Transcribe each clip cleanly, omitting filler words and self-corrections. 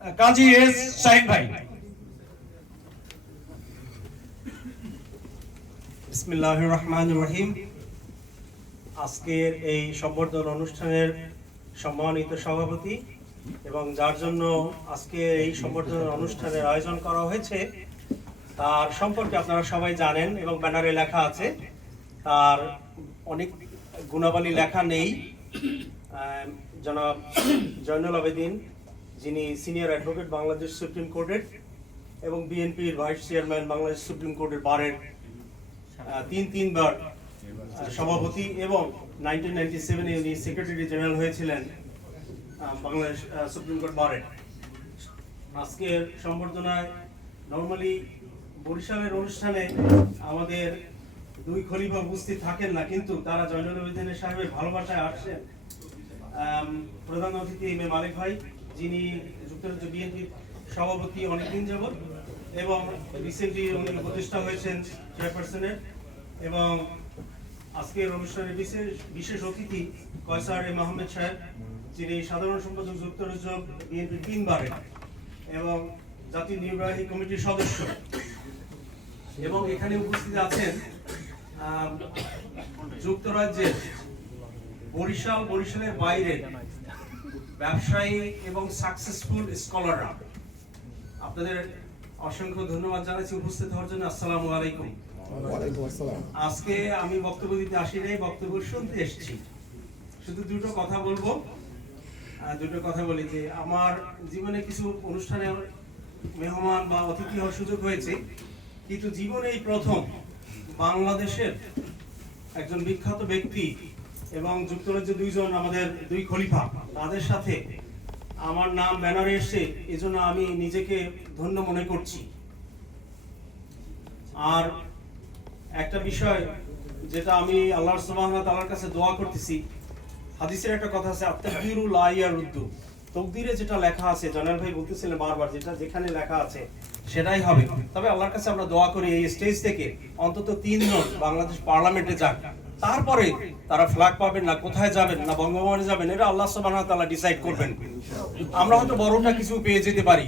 কাজী S Shahin ভাই। বিসমিল্লাহির রহমানির রহিম। আজকের এই সম্বর্ধনা অনুষ্ঠানের সম্মানিত সভাপতি এবং যার জন্য আজকে এই সম্বর্ধনা অনুষ্ঠানের আয়োজন করা হয়েছে তার সম্পর্কে আপনারা সবাই জানেন এবং ব্যানারে লেখা আছে। তার অনেক গুণাবলী লেখা নেই। জনাব জয়নুল আবেদিন, যিনি সিনিয়র অ্যাডভোকেট বাংলাদেশ সুপ্রিম কোর্টের এবং বিএনপির ভাইস চেয়ারম্যান বাংলাদেশ সুপ্রিম কোর্টের বারের তিনবার সভাপতি এবং 1997-এ উনি সেক্রেটারি জেনারেল হয়েছিলেন বাংলাদেশ সুপ্রিম কোর্ট বারের। আজকের সম্বর্ধনায় নর্মালি বরিশালের অনুষ্ঠানে আমাদের দুই খলিফা উপস্থিত থাকেন না, কিন্তু তারা জয়নুল আবেদিন সাহেবের ভালোবাসায় আসছেন। প্রধান অতিথি এম এ মালিক ভাই, যিনি যুক্তরাজ্য বিএনপির সভাপতি অনেকদিন যাবৎ এবং রিসেন্টলি উনি প্রতিষ্ঠা হয়েছেন চেয়ারপারসনের, এবং আজকের অনুষ্ঠানের বিশেষ অতিথি কয়সার এম আহমেদ সাহেব, যিনি সাধারণ সম্পাদক যুক্তরাজ্য বিএনপির 3 বারের এবং জাতীয় নির্বাহী কমিটির সদস্য। এবং এখানে উপস্থিত আছেন যুক্তরাজ্যের বরিশালের বাইরে ব্যবসায়ী এবং সাকসেসফুল স্কলাররা। আপনাদের অসংখ্য ধন্যবাদ জানাচ্ছি উপস্থিত হওয়ার জন্য। আসসালামু আলাইকুম। আজকে আমি বক্তব্য দিতে আসি নাই, বক্তব্য শুনতে এসেছি। শুধু দুটো কথা বলি যে আমার জীবনে কিছু অনুষ্ঠানে মেহমান বা অতিথি হওয়ার সুযোগ হয়েছে, কিন্তু জীবনে এই প্রথম বাংলাদেশের একজন বিখ্যাত ব্যক্তি এবং যুক্তরাজ্যে দুইজন আমাদের দুই খলিফা, তাদের সাথে আমার নাম ব্যানারে এসে এজন্য আমি নিজেকে ধন্য মনে করছি। আর একটা বিষয় যেটা আমি আল্লাহ সুবহানাহু ওয়া তাআলার কাছে দোয়া করতেছি, হাদিসের একটা কথা আছে, আত-তাকদিরু লা ইয়ারুদ্দু। তকদিরে যেটা লেখা আছে, জয়নাল ভাই বলতেছিলেন বারবার, যেটা যেখানে লেখা আছে সেটাই হবে। তবে আল্লাহর কাছে আমরা দোয়া করি এই স্টেজ থেকে অন্তত 3 জন বাংলাদেশ পার্লামেন্টে যাক, তারপরে তারা ফ্ল্যাগ পাবেন না কোথায় যাবেন না বঙ্গভবনে যাবেন, এটা আল্লাহ সুবহানাহু ওয়া তাআলা ডিসাইড করবেন। আমরা হয়তো বড়টা কিছু পেয়ে যেতে পারি,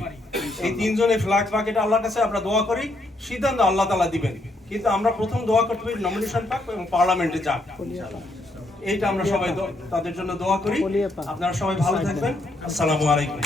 এই 3 জনের ফ্ল্যাগ পাক, এটা আল্লাহর কাছে আমরা দোয়া করি, সিদ্ধান্ত আল্লাহ তাআলা দিবেন। কিন্তু আমরা প্রথম দোয়া করতে পারি নমিনেশন পাক এবং পার্লামেন্টে যাক, এইটা আমরা সবাই তাদের জন্য দোয়া করি। আপনারা সবাই ভালো থাকবেন। আসসালামু আলাইকুম।